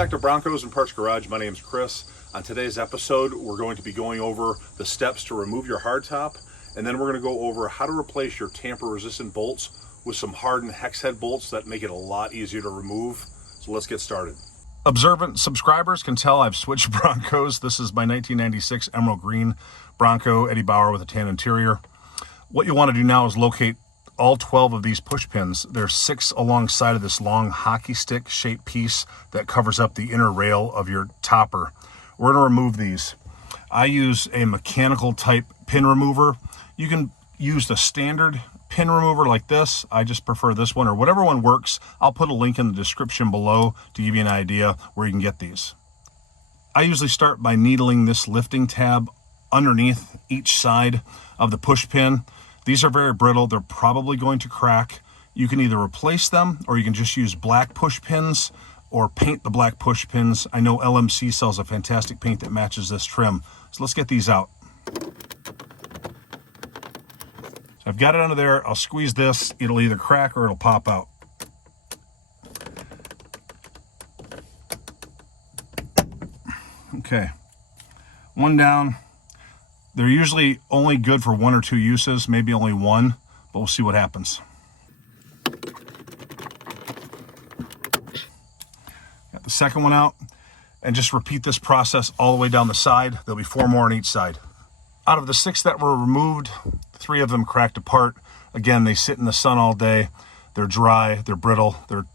back to Broncos and Parts Garage. My name's Chris. On today's episode, we're going to be going over the steps to remove your hardtop, and then we're going to go over how to replace your tamper-resistant bolts with some hardened hex head bolts that make it a lot easier to remove. So let's get started. Observant subscribers can tell I've switched Broncos. This is my 1996 emerald green Bronco Eddie Bauer with a tan interior. What you want to do now is locate all 12 of these push pins. There's 6 alongside of this long hockey stick shaped piece that covers up the inner rail of your topper. We're going to remove these. I use a mechanical type pin remover. You can use a standard pin remover like this. I just prefer this one, or whatever one works. I'll put a link in the description below to give you an idea where you can get these. I usually start by needling this lifting tab underneath each side of the push pin. These are very brittle. They're probably going to crack. You can either replace them or you can just use black push pins or paint the black push pins. I know LMC sells a fantastic paint that matches this trim. So let's get these out. So I've got it under there. I'll squeeze this. It'll either crack or it'll pop out. Okay, one down. They're usually only good for 1 or 2 uses, maybe only 1, but we'll see what happens. Got the second one out, and just repeat this process all the way down the side. There'll be 4 more on each side. Out of the 6 that were removed, 3 of them cracked apart. Again, they sit in the sun all day. They're dry, they're brittle, they're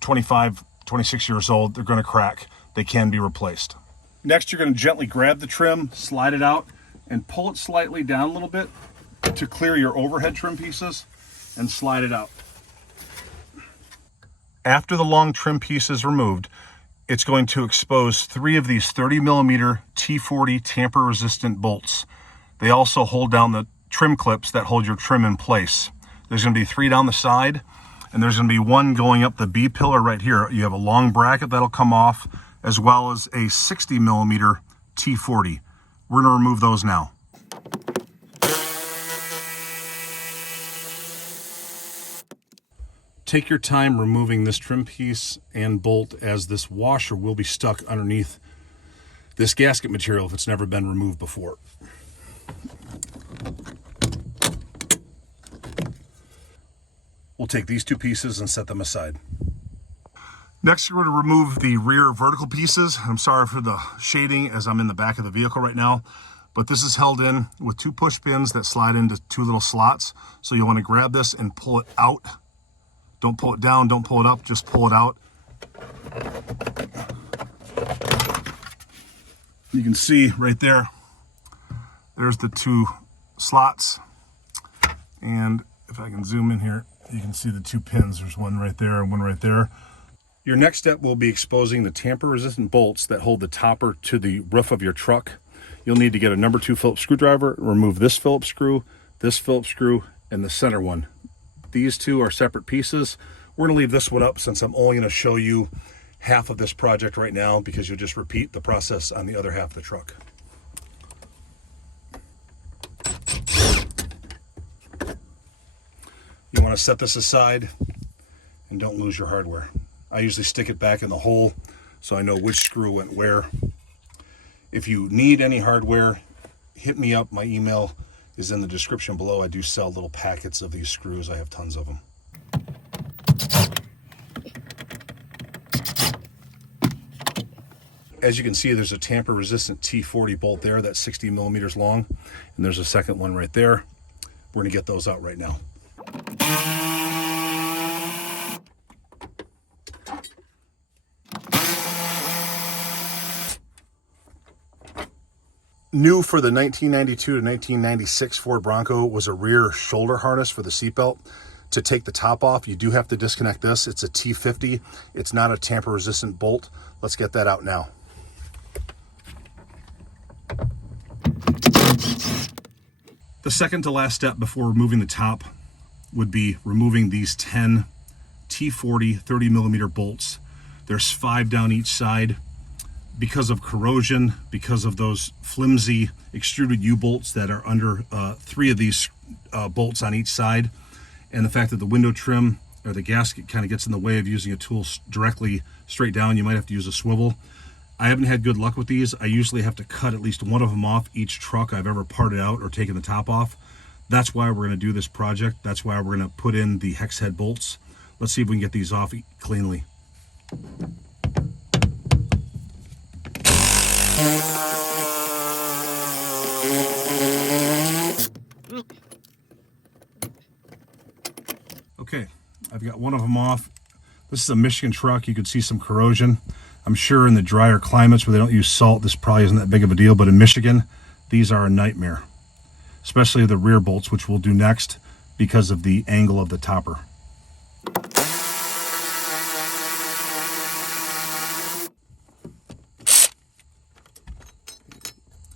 25, 26 years old. They're going to crack. They can be replaced. Next, you're going to gently grab the trim, slide it out, and pull it slightly down a little bit to clear your overhead trim pieces and slide it out. After the long trim piece is removed, it's going to expose 3 of these 30mm T40 tamper resistant bolts. They also hold down the trim clips that hold your trim in place. There's going to be 3 down the side, and there's going to be 1 going up the B pillar right here. You have a long bracket that'll come off, as well as a 60mm T40. We're going to remove those now. Take your time removing this trim piece and bolt, as this washer will be stuck underneath this gasket material if it's never been removed before. We'll take these 2 pieces and set them aside. Next, we're going to remove the rear vertical pieces. I'm sorry for the shading as I'm in the back of the vehicle right now, but this is held in with 2 push pins that slide into 2 little slots. So you'll want to grab this and pull it out. Don't pull it down, don't pull it up, just pull it out. You can see right there, there's the 2 slots. And if I can zoom in here, you can see the 2 pins. There's one right there and one right there. Your next step will be exposing the tamper-resistant bolts that hold the topper to the roof of your truck. You'll need to get a number 2 Phillips screwdriver, remove this Phillips screw, and the center one. These 2 are separate pieces. We're going to leave this one up since I'm only going to show you half of this project right now, because you'll just repeat the process on the other half of the truck. You want to set this aside and don't lose your hardware. I usually stick it back in the hole so I know which screw went where. If you need any hardware, hit me up. My email is in the description below. I do sell little packets of these screws. I have tons of them. As you can see, there's a tamper resistant T40 bolt there that's 60mm long, and there's a second one right there. We're going to get those out right now. New for the 1992 to 1996 Ford Bronco was a rear shoulder harness for the seatbelt. To take the top off, you do have to disconnect this. It's a T50. It's not a tamper-resistant bolt. Let's get that out now. The second to last step before removing the top would be removing these 10 T40 30mm bolts. There's 5 down each side. Because of corrosion, because of those flimsy extruded U-bolts that are under 3 of these bolts on each side, and the fact that the window trim or the gasket kind of gets in the way of using a tool directly straight down. You might have to use a swivel. I haven't had good luck with these. I usually have to cut at least one of them off each truck I've ever parted out or taken the top off. That's why we're going to do this project. That's why we're going to put in the hex head bolts. Let's see if we can get these off cleanly. Okay, I've got one of them off. This is a Michigan truck. You could see some corrosion. I'm sure in the drier climates where they don't use salt, this probably isn't that big of a deal, but in Michigan, these are a nightmare, especially the rear bolts, which we'll do next because of the angle of the topper.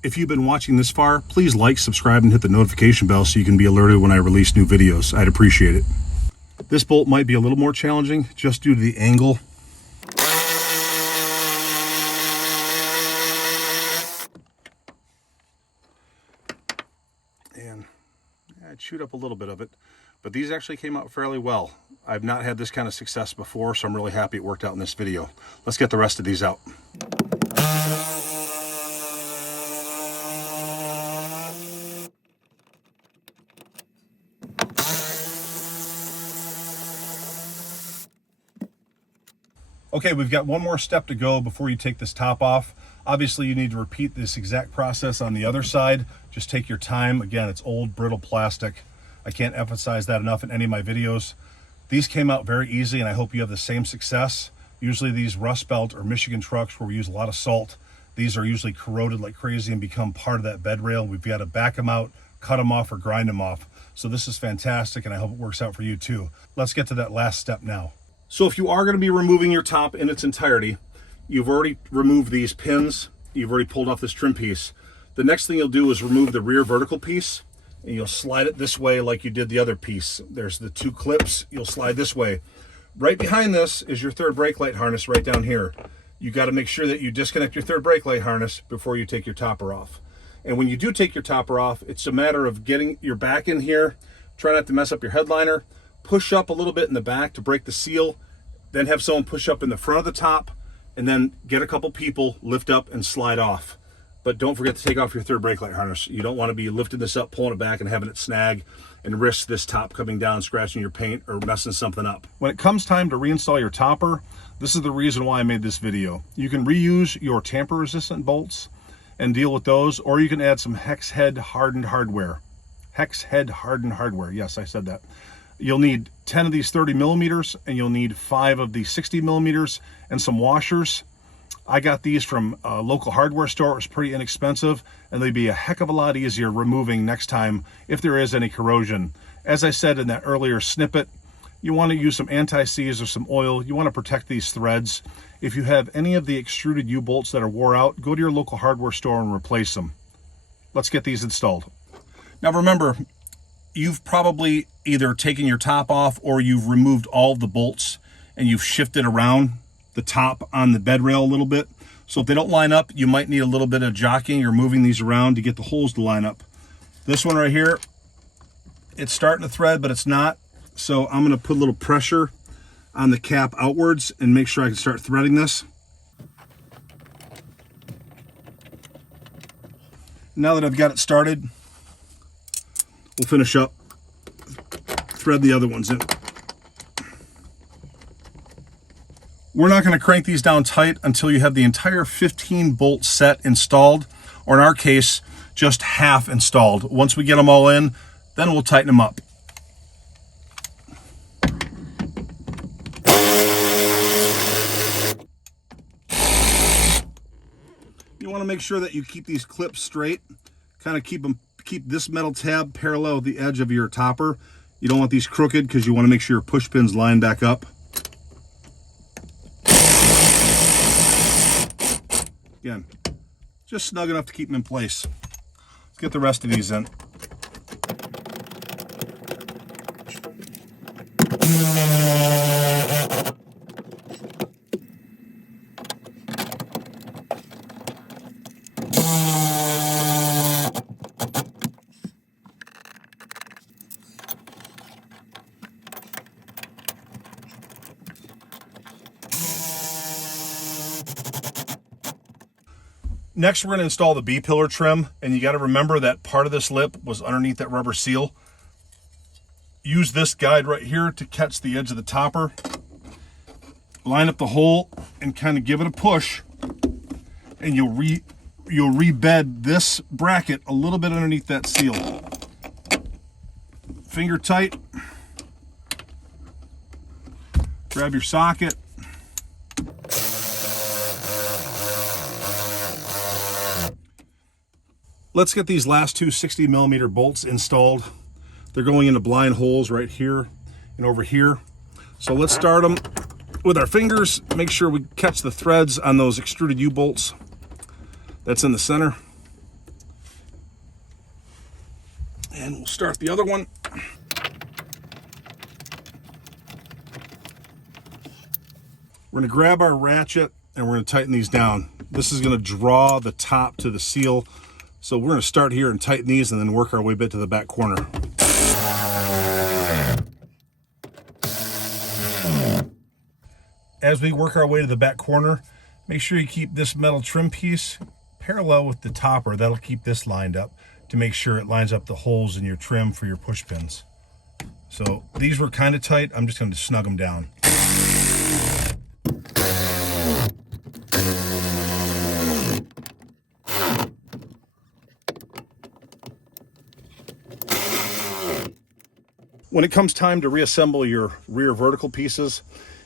If you've been watching this far, please like, subscribe, and hit the notification bell so you can be alerted when I release new videos. I'd appreciate it. This bolt might be a little more challenging just due to the angle. And I chewed up a little bit of it, but these actually came out fairly well. I've not had this kind of success before, so I'm really happy it worked out in this video. Let's get the rest of these out. Okay, we've got one more step to go before you take this top off. Obviously, you need to repeat this exact process on the other side. Just take your time. Again, it's old, brittle plastic. I can't emphasize that enough in any of my videos. These came out very easy, and I hope you have the same success. Usually these Rust Belt or Michigan trucks where we use a lot of salt, these are usually corroded like crazy and become part of that bed rail. We've got to back them out, cut them off, or grind them off. So this is fantastic, and I hope it works out for you too. Let's get to that last step now. So if you are going to be removing your top in its entirety, you've already removed these pins, you've already pulled off this trim piece. The next thing you'll do is remove the rear vertical piece, and you'll slide it this way like you did the other piece. There's the two clips, you'll slide this way. Right behind this is your third brake light harness right down here. You got to make sure that you disconnect your third brake light harness before you take your topper off. And when you do take your topper off, it's a matter of getting your back in here, try not to mess up your headliner, push up a little bit in the back to break the seal, then have someone push up in the front of the top, and then get a couple people, lift up and slide off. But don't forget to take off your third brake light harness. You don't want to be lifting this up, pulling it back, and having it snag and risk this top coming down, scratching your paint, or messing something up. When it comes time to reinstall your topper, this is the reason why I made this video. You can reuse your tamper-resistant bolts and deal with those, or you can add some hex head hardened hardware. Hex head hardened hardware, yes, I said that. You'll need 10 of these 30 millimeters, and you'll need 5 of the 60 millimeters and some washers. I got these from a local hardware store. It was pretty inexpensive, and they'd be a heck of a lot easier removing next time if there is any corrosion. As I said in that earlier snippet, you want to use some anti-seize or some oil. You want to protect these threads. If you have any of the extruded U-bolts that are wore out, go to your local hardware store and replace them. Let's get these installed. Now remember, you've probably either taken your top off or you've removed all of the bolts and you've shifted around the top on the bed rail a little bit. So if they don't line up, you might need a little bit of jockeying or moving these around to get the holes to line up. This one right here, it's starting to thread, but it's not. So I'm gonna put a little pressure on the cap outwards and make sure I can start threading this. Now that I've got it started, we'll finish up, thread the other ones in. We're not going to crank these down tight until you have the entire 15 bolt set installed, or in our case, just half installed. Once we get them all in, then we'll tighten them up. You want to make sure that you keep these clips straight, kind of keep this metal tab parallel with the edge of your topper. You don't want these crooked because you want to make sure your push pins line back up. Again, just snug enough to keep them in place. Let's get the rest of these in. Next, we're going to install the B-pillar trim, and you got to remember that part of this lip was underneath that rubber seal. Use this guide right here to catch the edge of the topper. Line up the hole and kind of give it a push, and you'll rebed this bracket a little bit underneath that seal. Finger tight. Grab your socket. Let's get these last two 60mm bolts installed. They're going into blind holes right here and over here. So let's start them with our fingers. Make sure we catch the threads on those extruded U-bolts. That's in the center. And we'll start the other one. We're going to grab our ratchet and we're going to tighten these down. This is going to draw the top to the seal. So we're going to start here and tighten these and then work our way back to the back corner. As we work our way to the back corner, make sure you keep this metal trim piece parallel with the topper. That'll keep this lined up to make sure it lines up the holes in your trim for your push pins. So these were kind of tight. I'm just going to snug them down. When it comes time to reassemble your rear vertical pieces,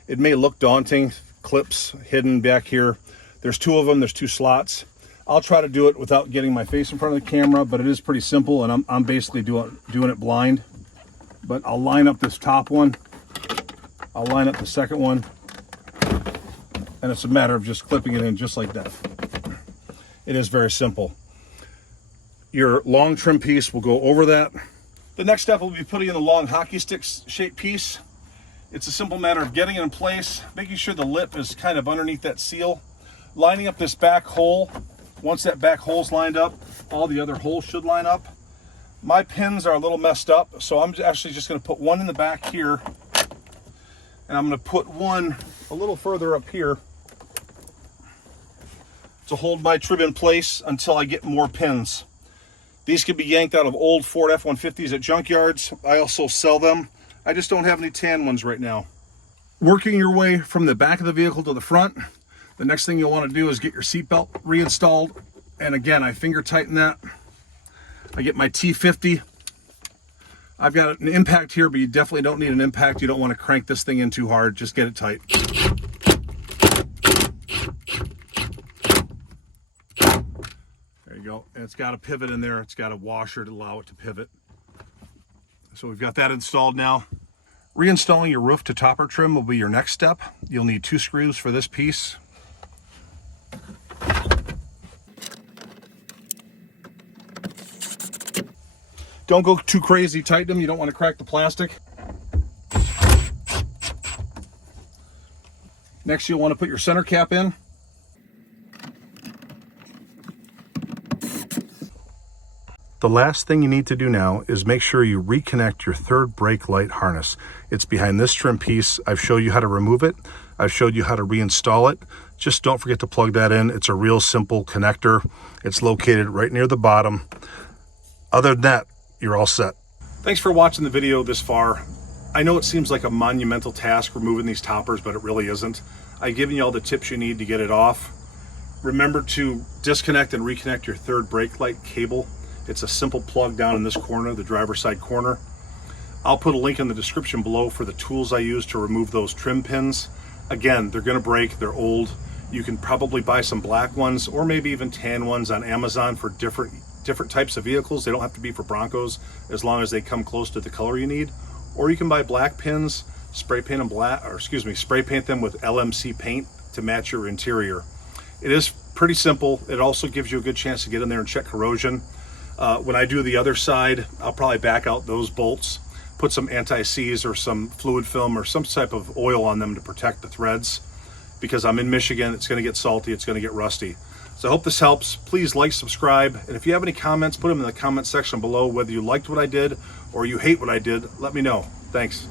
it may look daunting. Clips hidden back here. There's two of them, there's two slots. I'll try to do it without getting my face in front of the camera, but it is pretty simple, and I'm basically doing it blind. But I'll line up this top one. I'll line up the second one. And it's a matter of just clipping it in just like that. It is very simple. Your long trim piece will go over that. The next step will be putting in the long hockey stick shaped piece. It's a simple matter of getting it in place, making sure the lip is kind of underneath that seal, lining up this back hole. Once that back hole's lined up, all the other holes should line up. My pins are a little messed up, so I'm actually just going to put one in the back here, and I'm going to put one a little further up here to hold my trim in place until I get more pins. These can be yanked out of old Ford F-150s at junkyards. I also sell them. I just don't have any tan ones right now. Working your way from the back of the vehicle to the front, the next thing you'll want to do is get your seatbelt reinstalled. And again, I finger tighten that. I get my T50. I've got an impact here, but you definitely don't need an impact. You don't want to crank this thing in too hard. Just get it tight. Go. And it's got a pivot in there. It's got a washer to allow it to pivot. So we've got that installed now. Reinstalling your roof to topper trim will be your next step. You'll need 2 screws for this piece. Don't go too crazy, tighten them. You don't want to crack the plastic. Next, you'll want to put your center cap in. The last thing you need to do now is make sure you reconnect your third brake light harness. It's behind this trim piece. I've showed you how to remove it. I've showed you how to reinstall it. Just don't forget to plug that in. It's a real simple connector. It's located right near the bottom. Other than that, you're all set. Thanks for watching the video this far. I know it seems like a monumental task removing these toppers, but it really isn't. I've given you all the tips you need to get it off. Remember to disconnect and reconnect your third brake light cable. It's a simple plug down in this corner, the driver's side corner. I'll put a link in the description below for the tools I use to remove those trim pins. Again, they're gonna break, they're old. You can probably buy some black ones or maybe even tan ones on Amazon for different types of vehicles. They don't have to be for Broncos as long as they come close to the color you need. Or you can buy black pins, spray paint them spray paint them with LMC paint to match your interior. It is pretty simple. It also gives you a good chance to get in there and check corrosion. When I do the other side, I'll probably back out those bolts, put some anti-seize or some fluid film or some type of oil on them to protect the threads. Because I'm in Michigan, it's gonna get salty, it's gonna get rusty. So I hope this helps. Please like, subscribe, and if you have any comments, put them in the comment section below. Whether you liked what I did or you hate what I did, let me know. Thanks.